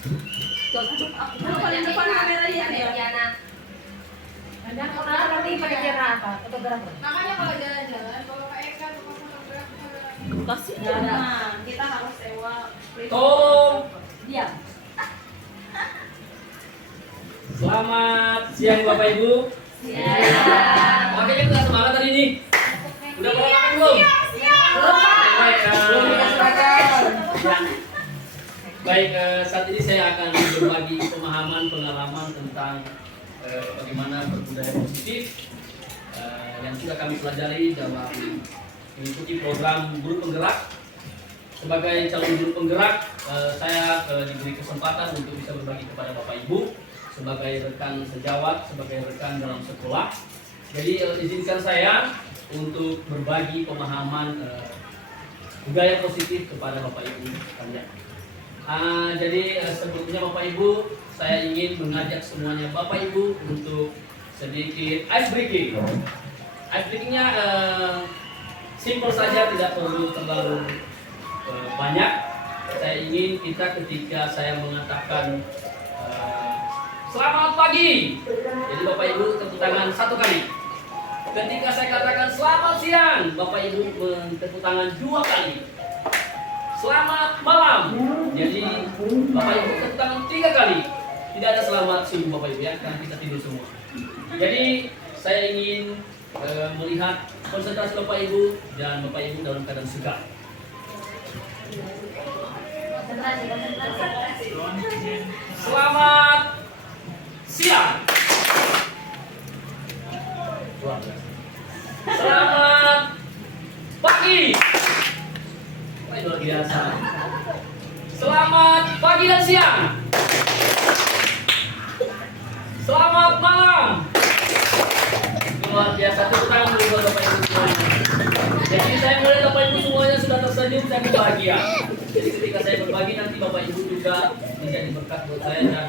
Paling depan kamera ya. Ada orang nanti pakai jerata fotografer. Makanya kalau jalan-jalan, kalau Kak Eka tukang fotografer. Kasih jangan. Kita harus sewa. Tolong. Diam. Selamat siang Bapak Ibu. Siang. Oke, kita semangat hari ini. Udah mulai makan belum? Baik, baik, saat ini saya akan berbagi pemahaman pengalaman tentang bagaimana berbudaya positif yang sudah kami pelajari dalam mengikuti program guru penggerak. Sebagai calon guru penggerak, saya diberi kesempatan untuk bisa berbagi kepada Bapak Ibu sebagai rekan sejawat, sebagai rekan dalam sekolah. Jadi izinkan saya untuk berbagi pemahaman budaya positif kepada Bapak Ibu sekalian. Jadi sebelumnya Bapak Ibu, saya ingin mengajak semuanya Bapak Ibu untuk sedikit ice breaking. Ice breakingnya simple saja, tidak perlu terlalu banyak. Saya ingin kita ketika saya mengatakan selamat pagi, jadi Bapak Ibu tepuk tangan satu kali. Ketika saya katakan selamat siang, Bapak Ibu tepuk tangan 2 kali. Selamat malam, jadi Bapak Ibu tepuk tangan 3 kali. Tidak ada selamat subuh Bapak Ibu ya, karena kita tidur semua. Jadi saya ingin melihat konsentrasi Bapak Ibu dan Bapak Ibu dalam keadaan segar. Selamat siang. Selamat pagi. Wah, luar biasa. Selamat pagi dan siang. Selamat malam. Luar biasa, tepuk tangan dulu buat Bapak Ibu semuanya. Jadi saya melihat Bapak Ibu semuanya sudah tersenyum dan bahagia. Jadi ketika saya berbagi nanti Bapak Ibu juga menjadi berkat buat saya dan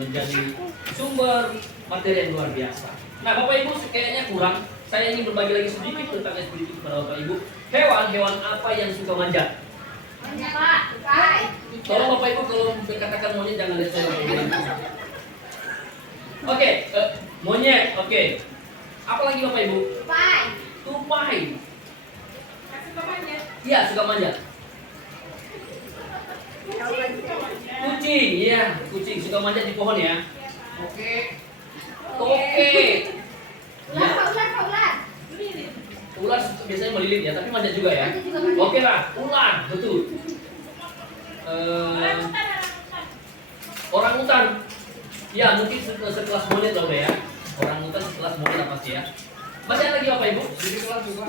menjadi sumber materi yang luar biasa. Nah Bapak Ibu kayaknya kurang. Saya ingin berbagi lagi sedikit tentang sedikit kepada Bapak Ibu. Hewan apa yang suka manjat? Manjat Pak. Tupai. Tolong Bapak Ibu kalau dikatakan monyet jangan lihat saya. Oke, monyet. Oke. Apa lagi Bapak Ibu? Tupai. Tupai. Suka manjat. Iya, suka manjat. Kucing, iya, kucing suka manjat di pohon ya. Oke. Oke. Ya. Ular biasanya melilit ya, tapi manjat juga ya. Oke lah, ular, betul. Orang utan. Ya, mungkin sekelas monyet lah ya. Orang utan sekelas monyet apa sih ya? Masih ada lagi Bapak Ibu? Beda kelas juga.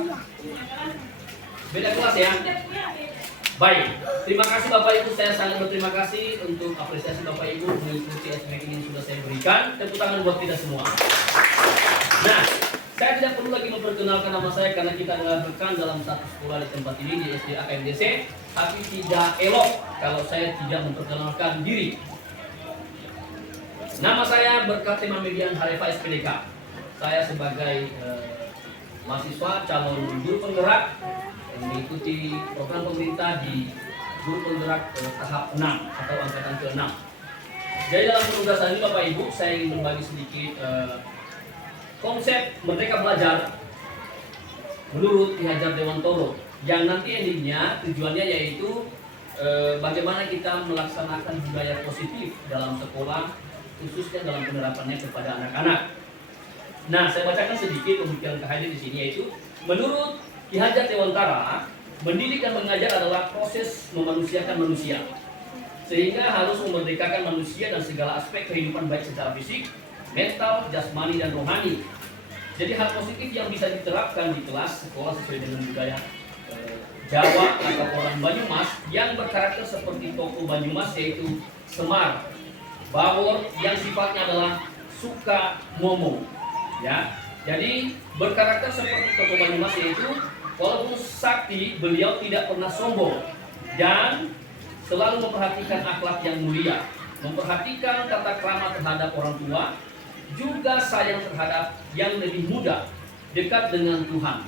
Beda kelas ya. Baik, terima kasih Bapak Ibu. Saya sangat berterima kasih untuk apresiasi Bapak Ibu mengikuti SMK yang sudah saya berikan. Tepuk tangan buat kita semua. Nah, saya tidak perlu lagi memperkenalkan nama saya karena kita adalah rekan dalam satu sekolah di tempat ini di SD AKMDC. Tapi tidak elok kalau saya tidak memperkenalkan diri. Nama saya Berkat Teman Median Harefa SPDK. Saya sebagai mahasiswa calon guru penggerak mengikuti program pemerintah di guru penggerak tahap 6 atau angkatan ke-6. Jadi dalam penugasan ini Bapak Ibu, saya ingin berbagi sedikit konsep Merdeka Belajar menurut Ki Hajar Dewantoro yang nanti endingnya tujuannya yaitu bagaimana kita melaksanakan budaya positif dalam sekolah, khususnya dalam penerapannya kepada anak-anak. Nah, saya bacakan sedikit pemikiran Kak Hajar di sini, yaitu menurut Ki Hajar Dewantara, mendidik dan mengajar adalah proses memanusiakan manusia, sehingga harus memerdekakan manusia dan segala aspek kehidupan baik secara fisik, mental, jasmani, dan rohani. Jadi hal positif yang bisa diterapkan di kelas sekolah sesuai dengan budaya Jawa atau orang Banyumas yang berkarakter seperti tokoh Banyumas, yaitu Semar Bawor yang sifatnya adalah suka ngomong. Ya, jadi berkarakter seperti tokoh Banyumas yaitu walaupun sakti, beliau tidak pernah sombong dan selalu memperhatikan akhlak yang mulia, memperhatikan tata krama terhadap orang tua, juga sayang terhadap yang lebih muda, dekat dengan Tuhan.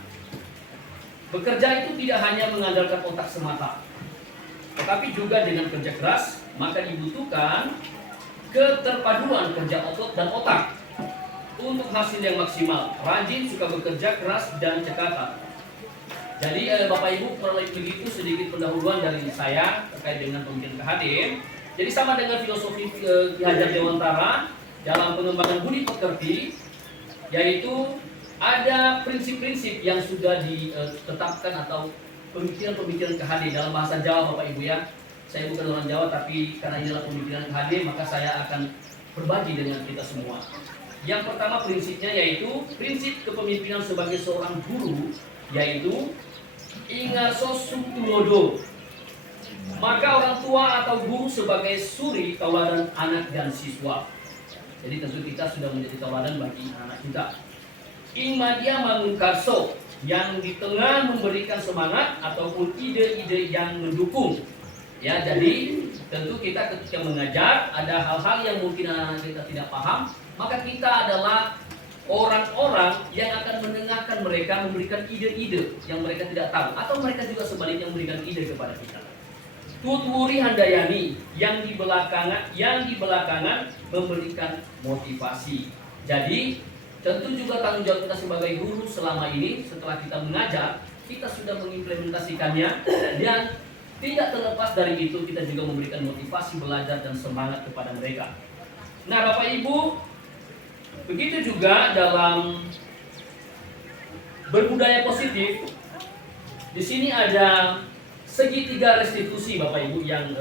Bekerja itu tidak hanya mengandalkan otak semata, tetapi juga dengan kerja keras, maka dibutuhkan keterpaduan kerja otot dan otak untuk hasil yang maksimal. Rajin, suka bekerja keras, dan cekatan. Jadi Bapak Ibu, kalau begitu sedikit pendahuluan dari saya terkait dengan pemikiran KHD. Jadi sama dengan filosofi Ki Hajar Dewantara dalam pengembangan budi pekerti, yaitu ada prinsip-prinsip yang sudah ditetapkan atau pemikiran-pemikiran KHD dalam bahasa Jawa, Bapak Ibu ya. Saya bukan orang Jawa, tapi karena inilah pemikiran KHD, maka saya akan berbagi dengan kita semua. Yang pertama prinsipnya yaitu prinsip kepemimpinan sebagai seorang guru, yaitu ingaso tulodo. Maka orang tua atau guru sebagai suri tauladan anak dan siswa. Jadi tentu kita sudah menjadi tauladan bagi anak kita. Ingmadia mangunkarso, yang di tengah memberikan semangat ataupun ide-ide yang mendukung. Ya, jadi tentu kita ketika mengajar ada hal-hal yang mungkin anak kita tidak paham, maka kita adalah orang-orang yang akan mendengarkan mereka, memberikan ide-ide yang mereka tidak tahu, atau mereka juga sebaliknya memberikan ide kepada kita. Tutwuri Handayani, yang di belakangan memberikan motivasi. Jadi tentu juga tanggung jawab kita sebagai guru selama ini setelah kita mengajar, kita sudah mengimplementasikannya, dan tidak terlepas dari itu kita juga memberikan motivasi belajar dan semangat kepada mereka. Nah, Bapak Ibu, begitu juga dalam berbudaya positif. Di sini ada segitiga restitusi, Bapak Ibu, yang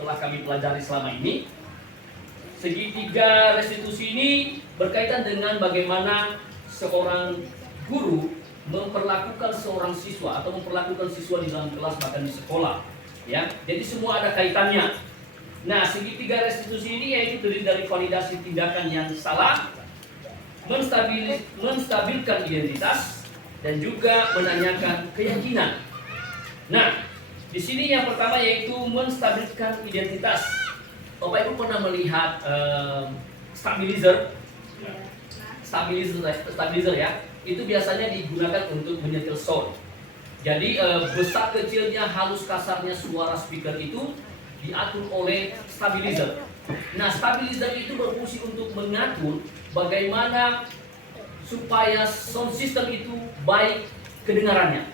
telah kami pelajari selama ini. Segitiga restitusi ini berkaitan dengan bagaimana seorang guru memperlakukan seorang siswa atau memperlakukan siswa di dalam kelas, bahkan di sekolah. Ya, jadi semua ada kaitannya. Nah, segitiga restitusi ini yaitu terdiri dari validasi tindakan yang salah, menstabilkan identitas, dan juga menanyakan keyakinan. Nah, di sini yang pertama yaitu menstabilkan identitas. Bapak Ibu pernah melihat stabilizer ya, itu biasanya digunakan untuk menyetel sound. Jadi besar kecilnya, halus kasarnya suara speaker itu diatur oleh stabilizer. Nah, stabilizer itu berfungsi untuk mengatur bagaimana supaya sound system itu baik kedengarannya.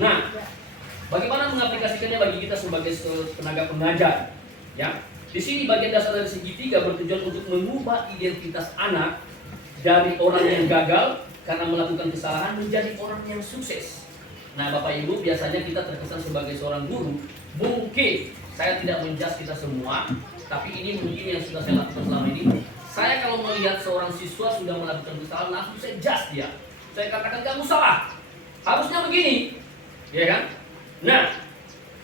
Nah, bagaimana mengaplikasikannya bagi kita sebagai tenaga pengajar? Ya, di sini bagian dasar dari segitiga bertujuan untuk mengubah identitas anak dari orang yang gagal karena melakukan kesalahan menjadi orang yang sukses. Nah, Bapak Ibu, biasanya kita terkesan sebagai seorang guru. Mungkin saya tidak menjudge kita semua, tapi ini mungkin yang sudah saya lakukan selama ini. Saya kalau melihat seorang siswa sudah melakukan kesalahan, langsung saya judge dia. Saya katakan, kamu salah, harusnya begini, ya kan? Nah,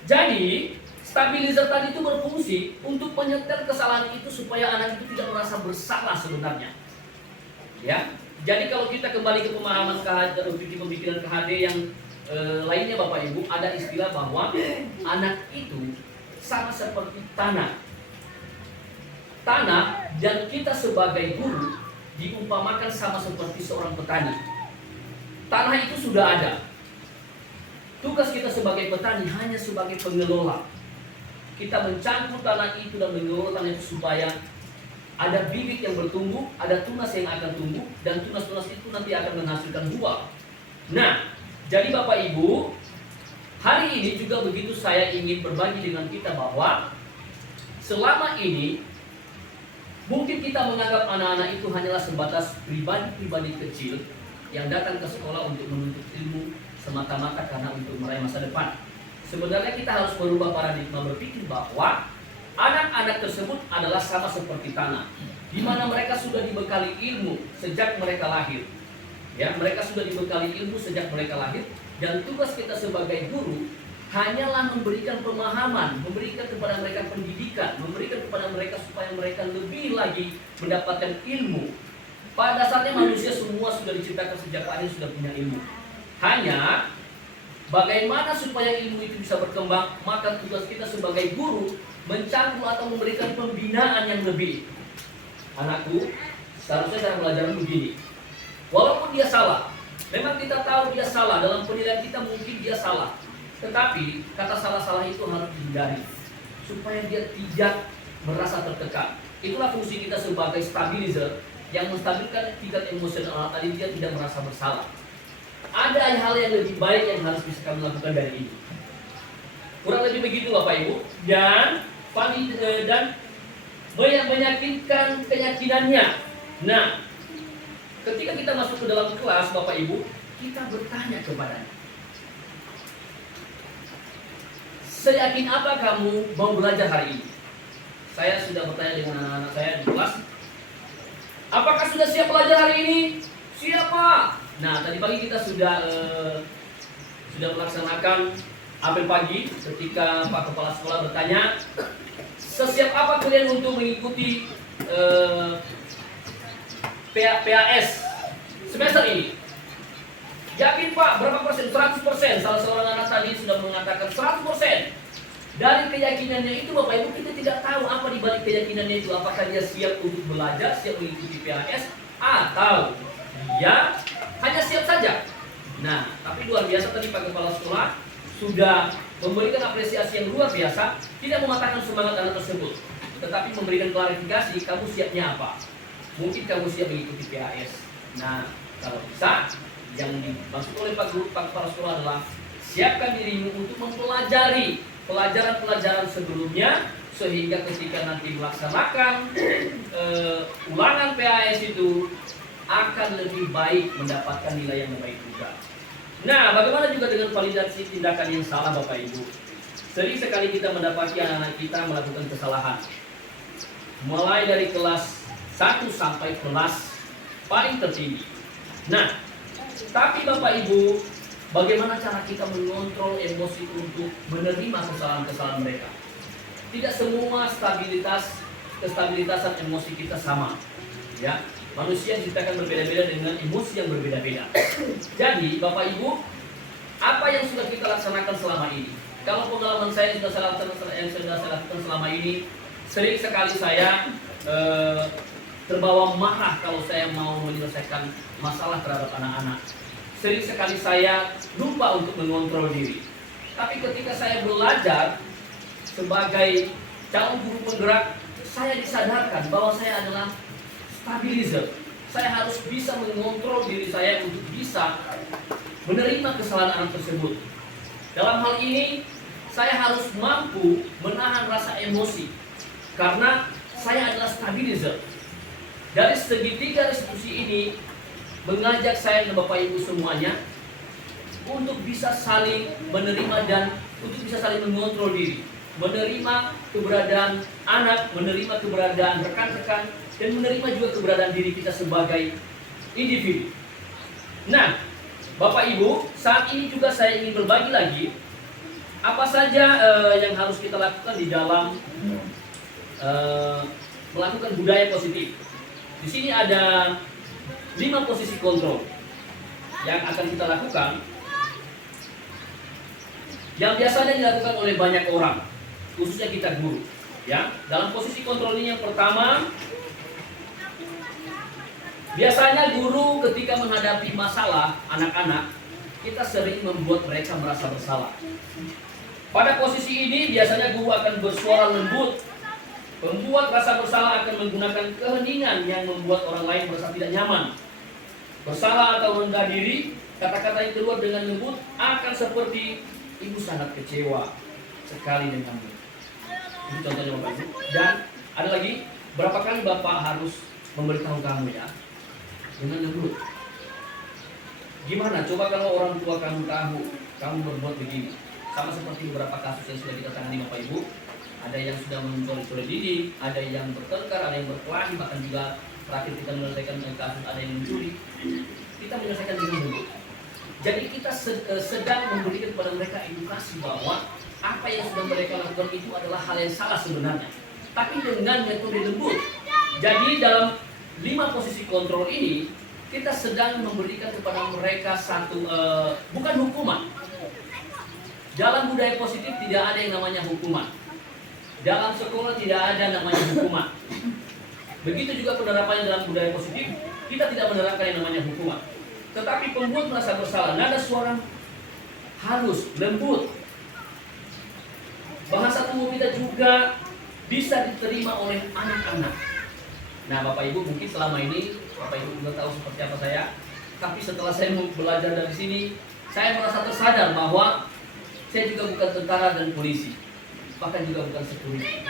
jadi stabilizer tadi itu berfungsi untuk menyetel kesalahan itu supaya anak itu tidak merasa bersalah sebenarnya. Ya, jadi kalau kita kembali ke pemahaman KHD, pemikiran KHD yang lainnya, Bapak Ibu, ada istilah bahwa anak itu sama seperti tanah. Tanah, dan kita sebagai guru diumpamakan sama seperti seorang petani. Tanah itu sudah ada. Tugas kita sebagai petani hanya sebagai pengelola. Kita mencampur tanah itu dan mengelola tanah itu supaya ada bibit yang bertumbuh, ada tunas yang akan tumbuh, dan tunas-tunas itu nanti akan menghasilkan buah. Nah, jadi Bapak Ibu, hari ini juga begitu saya ingin berbagi dengan kita bahwa selama ini mungkin kita menganggap anak-anak itu hanyalah sebatas pribadi-pribadi kecil yang datang ke sekolah untuk menuntut ilmu semata-mata karena untuk meraih masa depan. Sebenarnya kita harus merubah paradigma berpikir bahwa anak-anak tersebut adalah sama seperti tanah, di mana mereka sudah dibekali ilmu sejak mereka lahir. Ya, mereka sudah dibekali ilmu sejak mereka lahir, dan tugas kita sebagai guru hanyalah memberikan pemahaman, memberikan kepada mereka pendidikan, memberikan kepada mereka supaya mereka lebih lagi mendapatkan ilmu. Pada dasarnya manusia semua sudah diciptakan sejak lahir sudah punya ilmu. Hanya bagaimana supaya ilmu itu bisa berkembang, maka tugas kita sebagai guru mencangkup atau memberikan pembinaan yang lebih. Anakku, seharusnya cara belajar begini. Walaupun dia salah, memang kita tahu dia salah, dalam penilaian kita mungkin dia salah. Tetapi kata salah-salah itu harus dihindari. supaya dia tidak merasa tertekan. Itulah fungsi kita sebagai stabilizer yang menstabilkan tingkat emosional tadi dia tidak merasa bersalah. Ada hal yang lebih baik yang harus bisa kami lakukan dari ini. Kurang lebih begitu Bapak Ibu. Dan meyakinkan keyakinannya. Nah, ketika kita masuk ke dalam kelas Bapak Ibu, kita bertanya kepadanya, seyakin apa kamu mau belajar hari ini? Saya sudah bertanya dengan anak-anak saya di kelas, apakah sudah siap belajar hari ini? Siap Pak. Nah, tadi pagi kita sudah melaksanakan apel pagi ketika Pak Kepala Sekolah bertanya, sesiap apa kalian untuk mengikuti PAS semester ini? Yakin Pak, berapa persen? 100%. Salah seorang anak tadi sudah mengatakan 100%. Dari keyakinannya itu Bapak Ibu, kita tidak tahu apa di balik keyakinannya itu. Apakah dia siap untuk belajar, siap mengikuti PAS, atau dia hanya siap saja. Nah, tapi luar biasa tadi Pak Kepala Sekolah sudah memberikan apresiasi yang luar biasa, tidak mematahkan semangat anak tersebut, tetapi memberikan klarifikasi, kamu siapnya apa? Mungkin kamu siap mengikuti PAS. Nah, kalau bisa, yang dimaksud oleh Pak Kepala Sekolah adalah siapkan dirimu untuk mempelajari pelajaran-pelajaran sebelumnya, sehingga ketika nanti melaksanakan ulangan PAS itu akan lebih baik, mendapatkan nilai yang lebih baik juga. Nah, bagaimana juga dengan validasi tindakan yang salah Bapak Ibu? Sering sekali kita mendapati anak-anak kita melakukan kesalahan, mulai dari kelas 1 sampai kelas paling tertinggi. Nah, tapi Bapak Ibu, bagaimana cara kita mengontrol emosi untuk menerima kesalahan-kesalahan mereka? Tidak semua kestabilitasan emosi kita sama, ya. Manusia diciptakan berbeda-beda dengan emosi yang berbeda-beda. Jadi, Bapak Ibu, apa yang sudah kita laksanakan selama ini? Kalau pengalaman saya yang sudah saya lakukan selama ini, sering sekali saya terbawa marah kalau saya mau menyelesaikan masalah terhadap anak-anak. Sering sekali saya lupa untuk mengontrol diri. Tapi ketika saya belajar sebagai calon guru penggerak, saya disadarkan bahwa saya adalah stabilizer. Saya harus bisa mengontrol diri saya untuk bisa menerima kesalahan anak tersebut. Dalam hal ini, saya harus mampu menahan rasa emosi karena saya adalah stabilizer. Dari segitiga restitusi ini mengajak saya dan Bapak Ibu semuanya untuk bisa saling menerima dan untuk bisa saling mengontrol diri, menerima keberadaan anak, menerima keberadaan rekan-rekan, dan menerima juga keberadaan diri kita sebagai individu. Nah, Bapak Ibu, saat ini juga saya ingin berbagi lagi apa saja yang harus kita lakukan di dalam melakukan budaya positif. Di sini ada 5 posisi kontrol yang akan kita lakukan, yang biasanya dilakukan oleh banyak orang, khususnya kita guru. Ya, dalam posisi kontrol ini yang pertama, biasanya guru ketika menghadapi masalah anak-anak, kita sering membuat mereka merasa bersalah. Pada posisi ini biasanya guru akan bersuara lembut. Pembuat rasa bersalah akan menggunakan keheningan yang membuat orang lain merasa tidak nyaman. Bersalah atau rendah diri, kata-kata yang keluar dengan lembut akan seperti, ibu sangat kecewa sekali denganmu. Ini contohnya Bapak Ibu. Dan ada lagi, berapa kali Bapak harus memberitahu kamu ya? Dengan lembut. Gimana? Coba kalau orang tua kamu tahu kamu berbuat begini. Sama seperti beberapa kasus yang sudah kita tangani Bapak Ibu. Ada yang sudah menculik diri, ada yang bertengkar, ada yang berkelahi, bahkan juga terakhir kita menyelesaikan kasus ada yang mencuri. Kita menyelesaikan dengan lembut. Jadi kita sedang memberikan kepada mereka edukasi bahwa apa yang sudah mereka lakukan itu adalah hal yang salah sebenarnya, tapi dengan metode lembut. Jadi dalam 5 posisi kontrol ini kita sedang memberikan kepada mereka satu bukan hukuman. Dalam budaya positif tidak ada yang namanya hukuman. Dalam sekolah tidak ada namanya hukuman. Begitu juga penerapannya dalam budaya positif, kita tidak menerapkan yang namanya hukuman. Tetapi pembuat merasa bersalah, nada suara halus, lembut. bahasa tubuh kita juga bisa diterima oleh anak-anak. Nah, Bapak Ibu mungkin selama ini Bapak Ibu juga tahu seperti apa saya, tapi setelah saya belajar dari sini, saya merasa tersadar bahwa saya juga bukan tentara dan polisi, bahkan juga bukan security.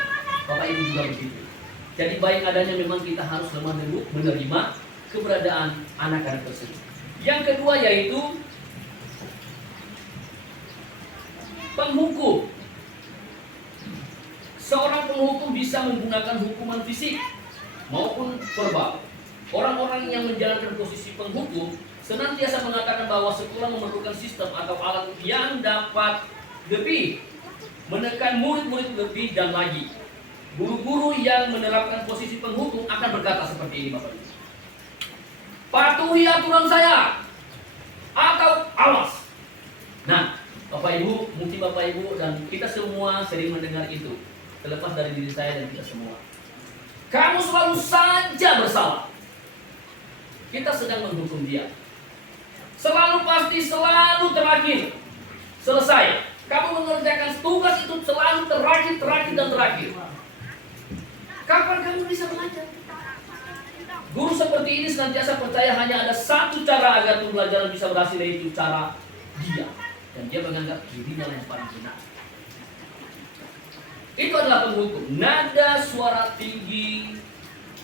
Bapak Ibu juga begitu. Jadi baik adanya memang kita harus lemah lembut menerima keberadaan anak-anak tersebut. Yang kedua yaitu penghukum. Seorang penghukum bisa menggunakan hukuman fisik maupun verbal. Orang-orang yang menjalankan posisi penghukum senantiasa mengatakan bahwa sekolah memerlukan sistem atau alat yang dapat lebih menekan murid-murid lebih dan lagi. Guru-guru yang menerapkan posisi penghukum akan berkata seperti ini, Bapak Ibu. Patuhi aturan saya atau awas. Nah, Bapak Ibu, mungkin Bapak Ibu dan kita semua sering mendengar itu, terlepas dari diri saya dan kita semua. Kamu selalu saja bersalah. Kita sedang menghukum dia. Selalu pasti, selalu terakhir. Selesai. Kamu mengerjakan tugas itu selalu terakhir dan terakhir. Kapan kamu bisa belajar? Guru seperti ini senantiasa percaya hanya ada satu cara agar pembelajaran bisa berhasil, yaitu cara dia. Dan dia menganggap dirinya yang paling benar. Itu adalah penghukum. Nada suara tinggi,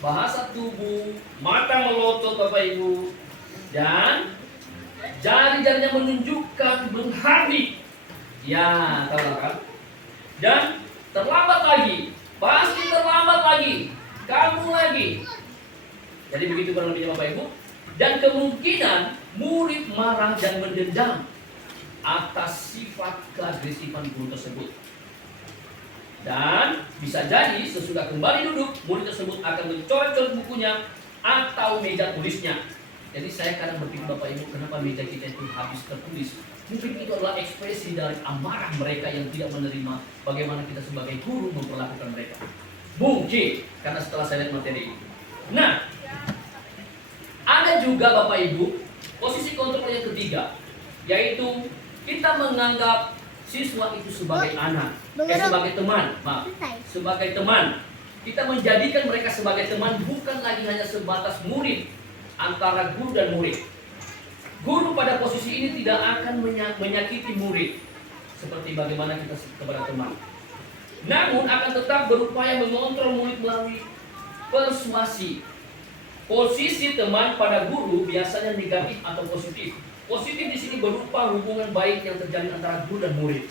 bahasa tubuh, mata melotot Bapak Ibu, dan jari-jarinya menunjukkan menghardik. Ya, tahu kan? Dan terlambat lagi, pasti terlambat lagi, kamu lagi. Jadi begitu kurang lebihnya Bapak Ibu. Dan kemungkinan murid marah dan mendendam atas sifat keagresifan guru tersebut. Dan bisa jadi sesudah kembali duduk, murid tersebut akan mencoret-coret bukunya atau meja tulisnya. Jadi saya kadang berpikir Bapak Ibu, kenapa meja kita itu habis tertulis? Mungkin itu adalah ekspresi dari amarah mereka yang tidak menerima bagaimana kita sebagai guru memperlakukan mereka. Mungkin, karena setelah saya lihat materi itu. Nah, ada juga Bapak Ibu, posisi kontrol yang ketiga, yaitu kita menganggap siswa itu sebagai anak, sebagai teman, sebagai teman. Kita menjadikan mereka sebagai teman, bukan lagi hanya sebatas murid antara guru dan murid. Guru pada posisi ini tidak akan menyakiti murid seperti bagaimana kita kepada teman. Namun akan tetap berupaya mengontrol murid melalui persuasi. Posisi teman pada guru biasanya negatif atau positif. Positif di sini berupa hubungan baik yang terjalin antara guru dan murid.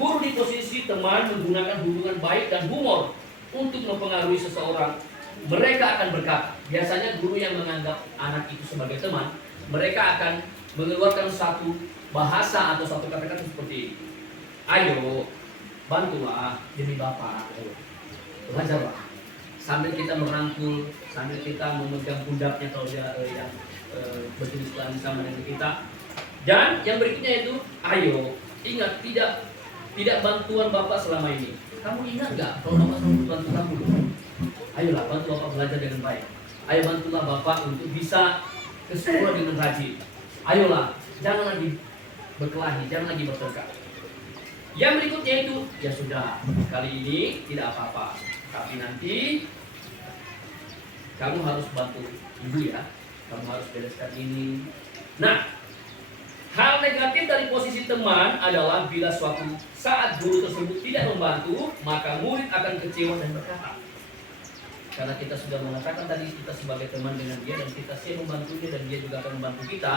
Guru di posisi teman menggunakan hubungan baik dan humor untuk mempengaruhi seseorang. Mereka akan berkata, biasanya guru yang menganggap anak itu sebagai teman, mereka akan mengeluarkan satu bahasa atau satu kata-kata seperti ini. Ayo, bantulah demi Bapak. Belajarlah. Sambil kita merangkul, sambil kita memegang pundaknya kalau dia yang berjenis kelamin sama dengan kita. Dan yang berikutnya itu, ayo, ingat tidak bantuan Bapak selama ini. Kamu ingat nggak kalau Bapak selalu bantu kamu? Ayolah, bantu Bapak belajar dengan baik. Ayo bantulah Bapak untuk bisa ke sekolah dengan rajin. Ayolah, jangan lagi berkelahi, jangan lagi bertengkar. Yang berikutnya itu, ya sudah, kali ini tidak apa-apa, tapi nanti kamu harus bantu ibu ya. Kamu harus bereskan ini. Nah, hal negatif dari posisi teman adalah bila suatu saat guru tersebut tidak membantu, maka murid akan kecewa dan berkata, karena kita sudah mengatakan tadi kita sebagai teman dengan dia dan kita siap membantunya dan dia juga akan membantu kita,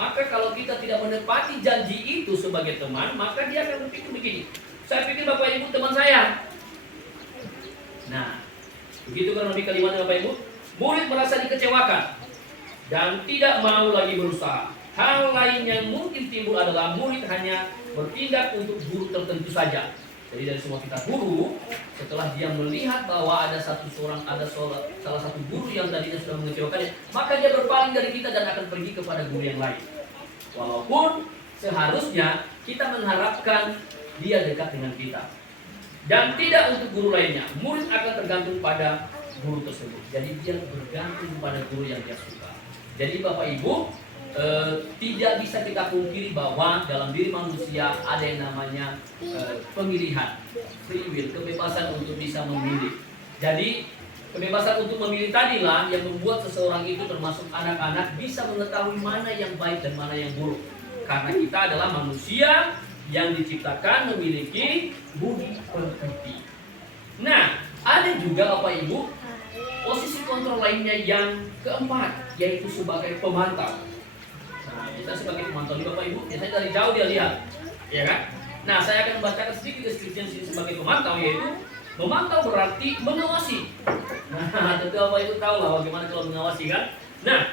maka kalau kita tidak menepati janji itu sebagai teman, maka dia akan berpikir begini, saya pikir Bapak Ibu teman saya. Nah, begitu kan lebih kalimatnya Bapak Ibu, murid merasa dikecewakan dan tidak mau lagi berusaha. Hal lain yang mungkin timbul adalah murid hanya bertindak untuk guru tertentu saja. Jadi dari semua kita guru, setelah dia melihat bahwa ada salah satu guru yang tadinya sudah mengecewakannya, maka dia berpaling dari kita dan akan pergi kepada guru yang lain. Walaupun seharusnya kita mengharapkan dia dekat dengan kita. Dan tidak untuk guru lainnya. Murid akan tergantung pada guru tersebut. Jadi dia bergantung pada guru yang dia suka. Jadi Bapak Ibu, tidak bisa kita pungkiri bahwa dalam diri manusia ada yang namanya pemilihan, free will, kebebasan untuk bisa memilih. Jadi kebebasan untuk memilih tadilah yang membuat seseorang itu termasuk anak-anak bisa mengetahui mana yang baik dan mana yang buruk. Karena kita adalah manusia yang diciptakan memiliki budi pekerti. Nah, ada juga Bapak Ibu posisi kontrol lainnya yang keempat, yaitu sebagai pemantau. Nah, kita sebagai pemantau ini Bapak Ibu, biasanya dari jauh dia lihat, ya kan? Nah, saya akan membacakan sedikit deskripsi sini sebagai pemantau, yaitu memantau berarti mengawasi. Nah, tentu Bapak Ibu tahu lah bagaimana kalau mengawasi kan? Nah,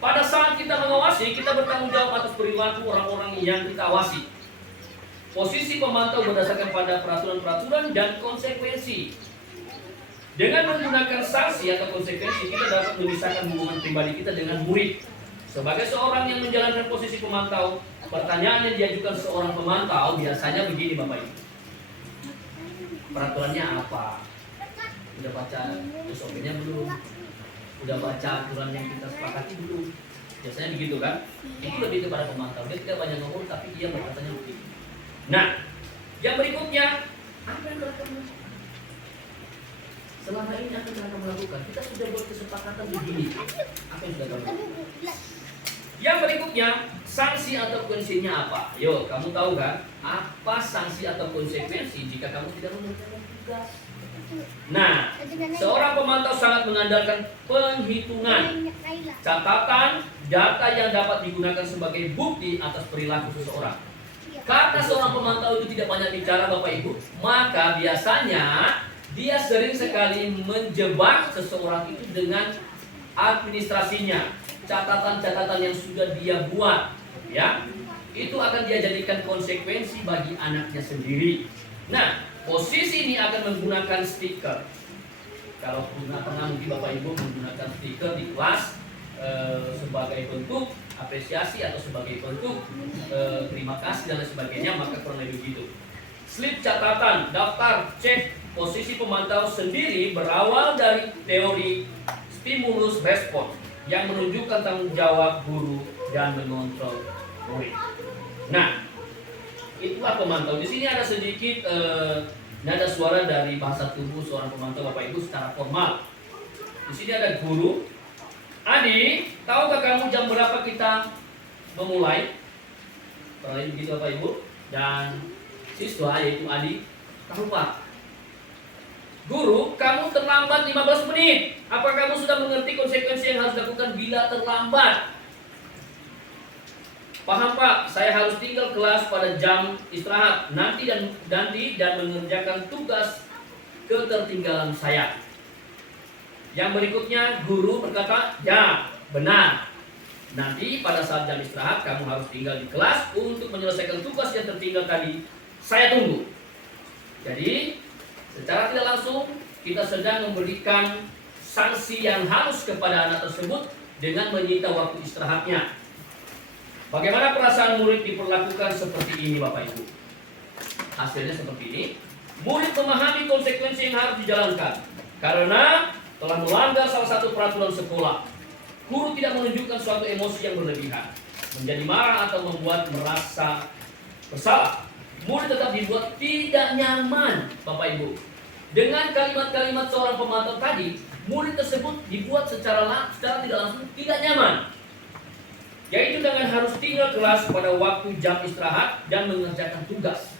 pada saat kita mengawasi, kita bertanggung jawab atas perilaku orang-orang yang kita awasi. Posisi pemantau berdasarkan pada peraturan-peraturan dan konsekuensi. Dengan menggunakan sanksi atau konsekuensi, kita dapat memisahkan hubungan pribadi kita dengan murid. Sebagai seorang yang menjalankan posisi pemantau, pertanyaan yang diajukan seorang pemantau biasanya begini Bapak Ibu. Peraturannya apa? Udah baca SOP-nya belum? Udah baca aturan yang kita sepakati belum? Biasanya begitu kan? Itu lebih kepada pemantau. Dia tidak banyak ngomong, tapi dia berkatanya begitu. Nah, yang berikutnya, apa yang akan selama ini akan kita melakukan? Kita sudah buat kesepakatan begini. Apa yang sudah kamu lakukan? Yang berikutnya, sanksi atau konsekuensinya apa? Yo, kamu tahu kan? Apa sanksi atau konsekuensi jika kamu tidak mengerjakan tugas? Nah, seorang pemantau sangat mengandalkan penghitungan, catatan, data yang dapat digunakan sebagai bukti atas perilaku seseorang. Karena seorang pemantau itu tidak banyak bicara Bapak Ibu, maka biasanya dia sering sekali menjebak seseorang itu dengan administrasinya, catatan-catatan yang sudah dia buat, ya. Itu akan dia jadikan konsekuensi bagi anaknya sendiri. Nah, posisi ini akan menggunakan stiker. Kalau pernah mungkin Bapak Ibu menggunakan stiker di kelas sebagai bentuk apresiasi atau sebagai bentuk terima kasih dan lain sebagainya, maka kurang lebih begitu. Slip catatan, daftar, cek. Posisi pemantau sendiri berawal dari teori stimulus respon yang menunjukkan tanggung jawab guru dan mengontrol murid. Nah, itulah pemantau. Di sini ada sedikit nada suara dari bahasa tubuh seorang pemantau Bapak Ibu secara formal. Di sini ada guru. Adi, tahukah kamu jam berapa kita memulai? Kalau begitu Bapak Ibu. Dan siswa yaitu Adi, tahu Pak? Guru, kamu terlambat 15 menit. Apa kamu sudah mengerti konsekuensi yang harus dilakukan bila terlambat? Paham Pak, saya harus tinggal kelas pada jam istirahat nanti dan mengerjakan tugas ketertinggalan saya. Yang berikutnya guru berkata, ya benar. Nanti pada saat jam istirahat kamu harus tinggal di kelas untuk menyelesaikan tugas yang tertinggal tadi. Saya tunggu. Jadi secara tidak langsung kita sedang memberikan sanksi yang halus kepada anak tersebut dengan menyita waktu istirahatnya. Bagaimana perasaan murid diperlakukan seperti ini Bapak Ibu? Hasilnya seperti ini. Murid memahami konsekuensi yang harus dijalankan karena telah melanggar salah satu peraturan sekolah. Guru tidak menunjukkan suatu emosi yang berlebihan, menjadi marah atau membuat merasa bersalah. Murid tetap dibuat tidak nyaman Bapak Ibu. Dengan kalimat-kalimat seorang pemantau tadi, murid tersebut dibuat secara tidak langsung tidak nyaman. Yaitu dengan harus tinggal kelas pada waktu jam istirahat dan mengerjakan tugas.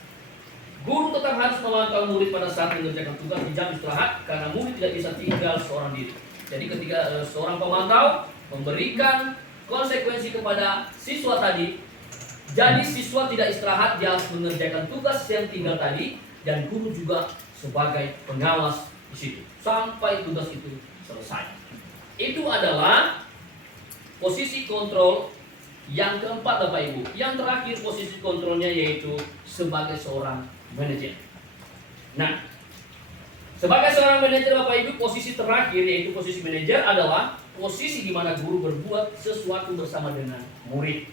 Guru tetap harus memantau murid pada saat mengerjakan tugas di jam istirahat karena murid tidak bisa tinggal seorang diri. Jadi ketika seorang pemantau memberikan konsekuensi kepada siswa tadi, jadi siswa tidak istirahat, dia harus mengerjakan tugas yang tinggal tadi, dan guru juga sebagai pengawas di situ sampai tugas itu selesai. Itu adalah posisi kontrol yang keempat Bapak Ibu. Yang terakhir posisi kontrolnya yaitu sebagai seorang manajer. Nah, sebagai seorang manajer Bapak Ibu, posisi terakhir yaitu posisi manajer adalah posisi di mana guru berbuat sesuatu bersama dengan murid.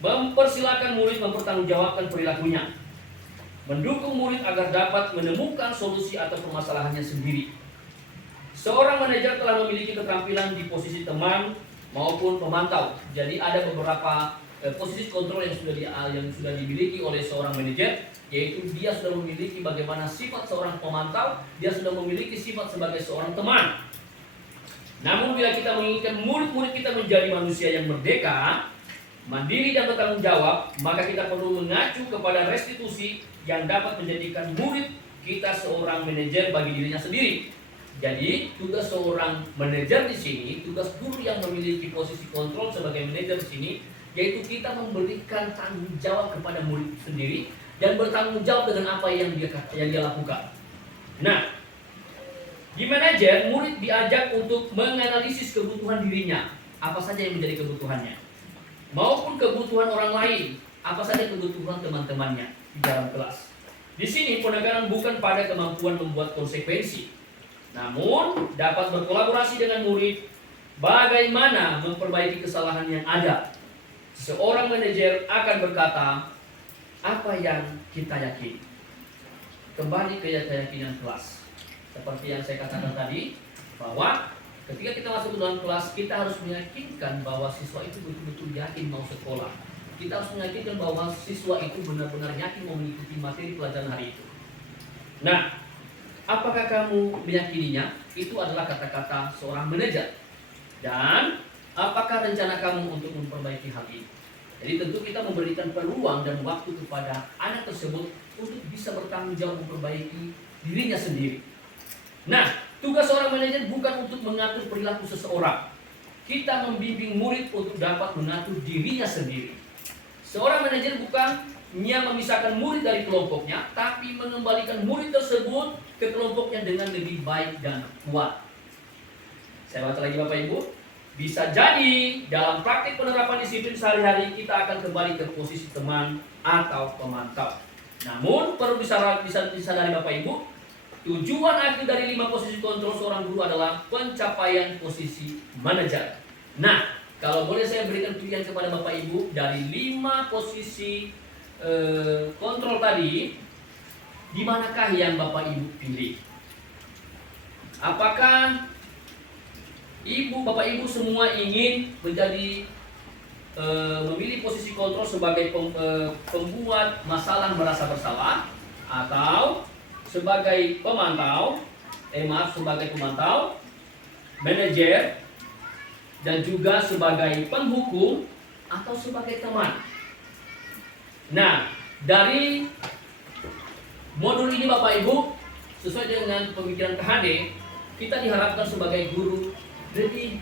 Mempersilahkan murid mempertanggungjawabkan perilakunya. Mendukung murid agar dapat menemukan solusi atau permasalahannya sendiri. Seorang manajer telah memiliki keterampilan di posisi teman maupun pemantau. Jadi ada beberapa posisi kontrol yang sudah dimiliki oleh seorang manajer, yaitu dia sudah memiliki bagaimana sifat seorang pemantau, dia sudah memiliki sifat sebagai seorang teman. Namun bila kita menginginkan murid-murid kita menjadi manusia yang merdeka, mandiri dan bertanggung jawab, maka kita perlu mengacu kepada restitusi yang dapat menjadikan murid kita seorang manajer bagi dirinya sendiri. Jadi tugas seorang manajer di sini, tugas guru yang memiliki posisi kontrol sebagai manajer di sini, yaitu kita memberikan tanggung jawab kepada murid sendiri dan bertanggung jawab dengan apa yang dia lakukan. Nah, di manajer, murid diajak untuk menganalisis kebutuhan dirinya, apa saja yang menjadi kebutuhannya, maupun kebutuhan orang lain, apa saja kebutuhan teman-temannya di dalam kelas. Di sini penekanan bukan pada kemampuan membuat konsekuensi, namun dapat berkolaborasi dengan murid bagaimana memperbaiki kesalahan yang ada. Seorang manajer akan berkata, apa yang kita yakini. Kembali ke keyakinan kelas. Seperti yang saya katakan tadi, bahwa ketika kita masuk ke dalam kelas, kita harus meyakinkan bahwa siswa itu betul-betul yakin mau sekolah. Kita harus meyakinkan bahwa siswa itu benar-benar yakin mau mengikuti materi pelajaran hari itu. Nah, apakah kamu meyakininya? Itu adalah kata-kata seorang manajer. Dan apakah rencana kamu untuk memperbaiki hal ini? Jadi tentu kita memberikan peluang dan waktu kepada anak tersebut untuk bisa bertanggung jawab memperbaiki dirinya sendiri. Nah, tugas seorang manajer bukan untuk mengatur perilaku seseorang. Kita membimbing murid untuk dapat mengatur dirinya sendiri. Seorang manajer bukannya memisahkan murid dari kelompoknya, tapi mengembalikan murid tersebut ke kelompoknya dengan lebih baik dan kuat. Saya baca lagi Bapak Ibu. Bisa jadi dalam praktik penerapan disiplin sehari-hari kita akan kembali ke posisi teman atau pemantau. Namun perlu disadari Bapak Ibu, tujuan akhir dari 5 posisi kontrol seorang guru adalah pencapaian posisi manajer. Nah, kalau boleh saya berikan pilihan kepada Bapak Ibu, dari 5 posisi kontrol tadi, di manakah yang Bapak Ibu pilih? Apakah Bapak Ibu semua ingin menjadi memilih posisi kontrol sebagai pembuat masalah merasa bersalah, atau sebagai sebagai pemantau, manajer, dan juga sebagai penghukum, atau sebagai teman? Nah, dari modul ini Bapak Ibu, sesuai dengan pemikiran KHD, kita diharapkan sebagai guru lebih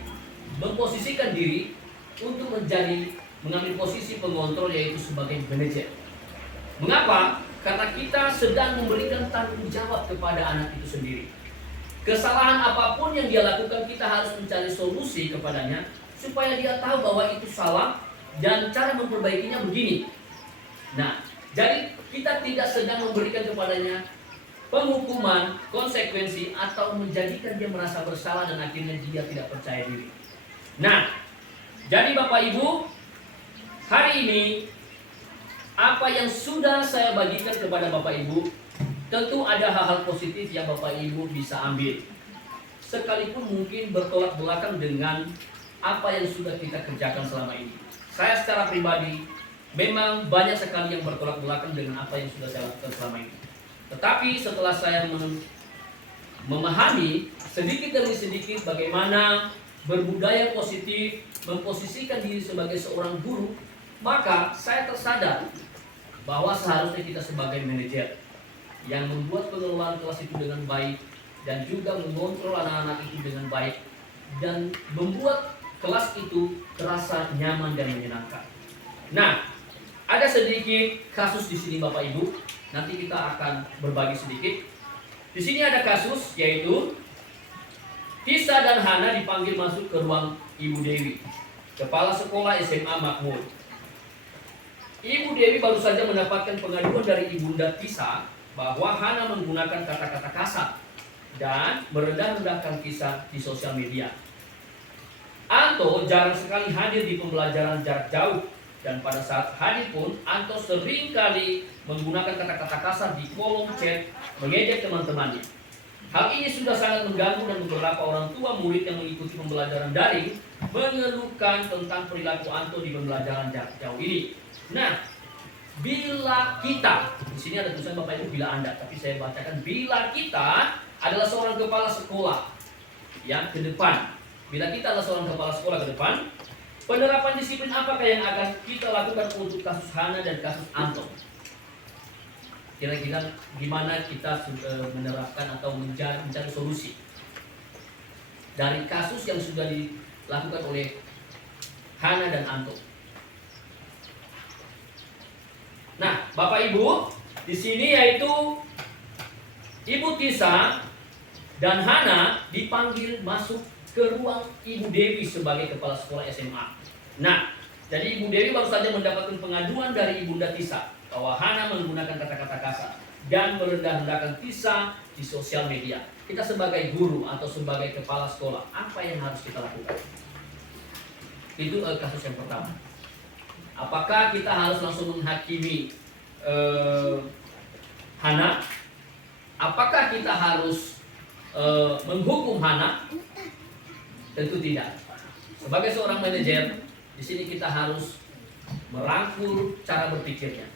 memposisikan diri untuk mengambil posisi pengontrol, yaitu sebagai manajer. Mengapa? Karena kita sedang memberikan tanggung jawab kepada anak itu sendiri. Kesalahan apapun yang dia lakukan, kita harus mencari solusi kepadanya supaya dia tahu bahwa itu salah dan cara memperbaikinya begini. Nah, jadi kita tidak sedang memberikan kepadanya penghukuman, konsekuensi, atau menjadikan dia merasa bersalah dan akhirnya dia tidak percaya diri. Nah, jadi Bapak Ibu, hari ini apa yang sudah saya bagikan kepada Bapak Ibu, tentu ada hal-hal positif yang Bapak Ibu bisa ambil. Sekalipun mungkin bertolak belakang dengan apa yang sudah kita kerjakan selama ini. Saya secara pribadi memang banyak sekali yang bertolak belakang dengan apa yang sudah saya lakukan selama ini. Tetapi setelah saya memahami sedikit demi sedikit bagaimana berbudaya positif, memposisikan diri sebagai seorang guru, maka saya tersadar bahwa seharusnya kita sebagai manajer yang membuat pengelolaan kelas itu dengan baik, dan juga mengontrol anak-anak itu dengan baik, dan membuat kelas itu terasa nyaman dan menyenangkan. Nah, ada sedikit kasus di sini Bapak Ibu. Nanti kita akan berbagi sedikit. Di sini ada kasus, yaitu Tisa dan Hana dipanggil masuk ke ruang Ibu Dewi, Kepala Sekolah SMA Makmur. Ibu Dewi baru saja mendapatkan pengaduan dari Ibunda Tisa bahwa Hana menggunakan kata-kata kasar dan merendah-rendahkan Tisa di sosial media. Anto jarang sekali hadir di pembelajaran jarak jauh, dan pada saat hadir pun Anto sering kali menggunakan kata-kata kasar di kolom chat, mengejek teman-temannya. Hal ini sudah sangat mengganggu, dan beberapa orang tua murid yang mengikuti pembelajaran daring mengeluhkan tentang perilaku Anto di pembelajaran jarak jauh ini. Nah, bila kita, di sini ada tulisan Bapak Ibu bila Anda, tapi saya bacakan bila kita adalah seorang kepala sekolah yang ke depan. Bila kita adalah seorang kepala sekolah ke depan, penerapan disiplin apakah yang akan kita lakukan untuk kasus Hana dan kasus Anto? Kira-kira gimana kita menerapkan atau mencari solusi dari kasus yang sudah dilakukan oleh Hana dan Anto? Nah, Bapak Ibu, di sini yaitu Ibu Tisa dan Hana dipanggil masuk ke ruang Ibu Dewi sebagai kepala sekolah SMA. Nah, jadi Ibu Dewi baru saja mendapatkan pengaduan dari Ibunda Tisa bahwa Hana menggunakan kata-kata kasar dan merendah-rendahkan Tisa di sosial media. Kita sebagai guru atau sebagai kepala sekolah, apa yang harus kita lakukan? Itu kasus yang pertama. Apakah kita harus langsung menghakimi Hana? Apakah kita harus menghukum Hana? Tentu tidak. Sebagai seorang manajer, di sini kita harus merangkul cara berpikirnya.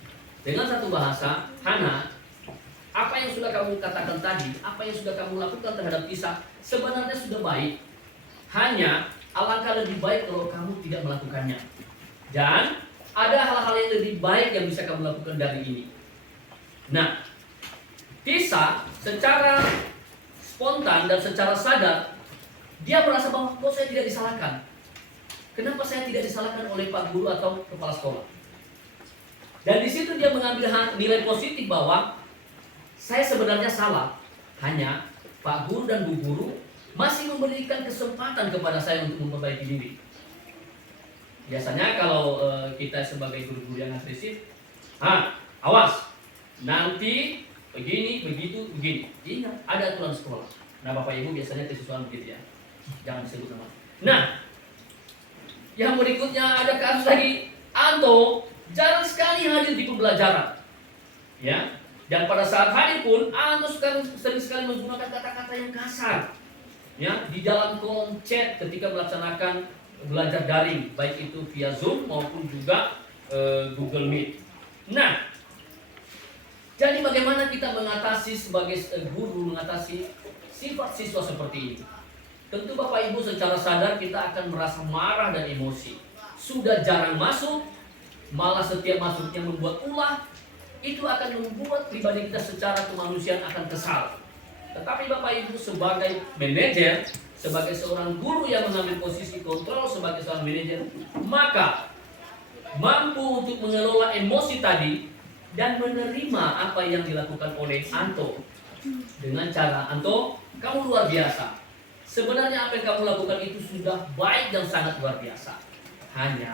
Dengan satu bahasa, Hana, apa yang sudah kamu katakan tadi, apa yang sudah kamu lakukan terhadap Tisa, sebenarnya sudah baik. Hanya alangkah lebih baik kalau kamu tidak melakukannya. Dan ada hal-hal yang lebih baik yang bisa kamu lakukan dari ini. Nah, Tisa secara spontan dan secara sadar, dia merasa bahwa kok saya tidak disalahkan. Kenapa saya tidak disalahkan oleh Pak Guru atau Kepala Sekolah? Dan di situ dia mengambil nilai positif bahwa saya sebenarnya salah. Hanya Pak Guru dan Bu Guru masih memberikan kesempatan kepada saya untuk memperbaiki diri. Biasanya kalau kita sebagai guru-guru yang agresif, awas, nanti begini, begitu, begini. Ingat, ada aturan sekolah. Nah, Bapak Ibu biasanya kesusuan begitu ya. Jangan disebut nama. Nah, yang berikutnya ada kasus lagi. Anto jarang sekali hadir di pembelajaran. Ya. Dan pada saat hadir pun, Anto sering sekali menggunakan kata-kata yang kasar. Ya, di dalam kolom chat ketika melaksanakan belajar daring, baik itu via Zoom maupun juga Google Meet. Nah, jadi bagaimana kita mengatasi sebagai guru, mengatasi sifat siswa seperti ini? Tentu Bapak Ibu secara sadar kita akan merasa marah dan emosi. Sudah jarang masuk, malah setiap masuknya membuat ulah, itu akan membuat pribadi kita secara kemanusiaan akan kesal. Tetapi Bapak Ibu sebagai manajer, sebagai seorang guru yang mengambil posisi kontrol sebagai seorang manajer, maka mampu untuk mengelola emosi tadi dan menerima apa yang dilakukan oleh Anto. Dengan cara, Anto, kamu luar biasa. Sebenarnya apa yang kamu lakukan itu sudah baik dan sangat luar biasa. Hanya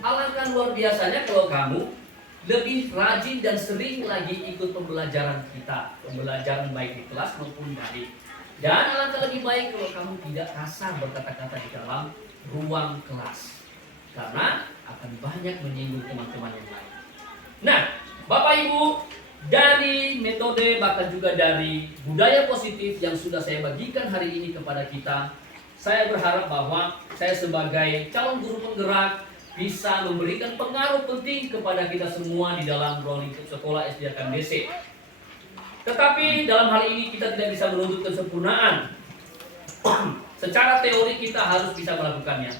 alangkah luar biasanya kalau kamu lebih rajin dan sering lagi ikut pembelajaran kita, pembelajaran baik di kelas maupun daring. Dan alangkah lebih baik kalau kamu tidak kasar berkata-kata di dalam ruang kelas, karena akan banyak menyinggung teman-teman yang lain. Nah, Bapak Ibu, dari metode bahkan juga dari budaya positif yang sudah saya bagikan hari ini kepada kita, saya berharap bahwa saya sebagai calon guru penggerak bisa memberikan pengaruh penting kepada kita semua di dalam ruang lingkup sekolah SD KMDC. Tetapi dalam hal ini kita tidak bisa menuntut kesempurnaan. Secara teori kita harus bisa melakukannya,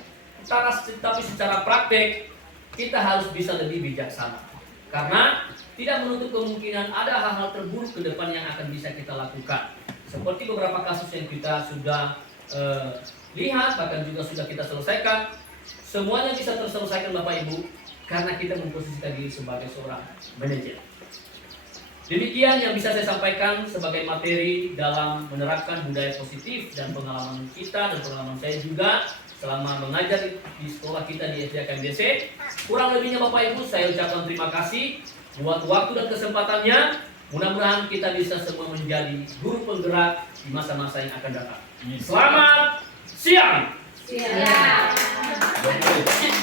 tapi secara praktek kita harus bisa lebih bijaksana. Karena tidak menutup kemungkinan ada hal-hal terburuk ke depan yang akan bisa kita lakukan. Seperti beberapa kasus yang kita sudah lihat, bahkan juga sudah kita selesaikan. Semuanya bisa terselesaikan Bapak Ibu karena kita memposisikan diri sebagai seorang manajer. Demikian yang bisa saya sampaikan sebagai materi dalam menerapkan budaya positif dan pengalaman kita dan pengalaman saya juga selama mengajar di sekolah kita di SD KMDC. Kurang lebihnya Bapak Ibu saya ucapkan terima kasih buat waktu dan kesempatannya. Mudah-mudahan kita bisa semua menjadi guru penggerak di masa-masa yang akan datang. Selamat siang. Siap. Lebih. Siang.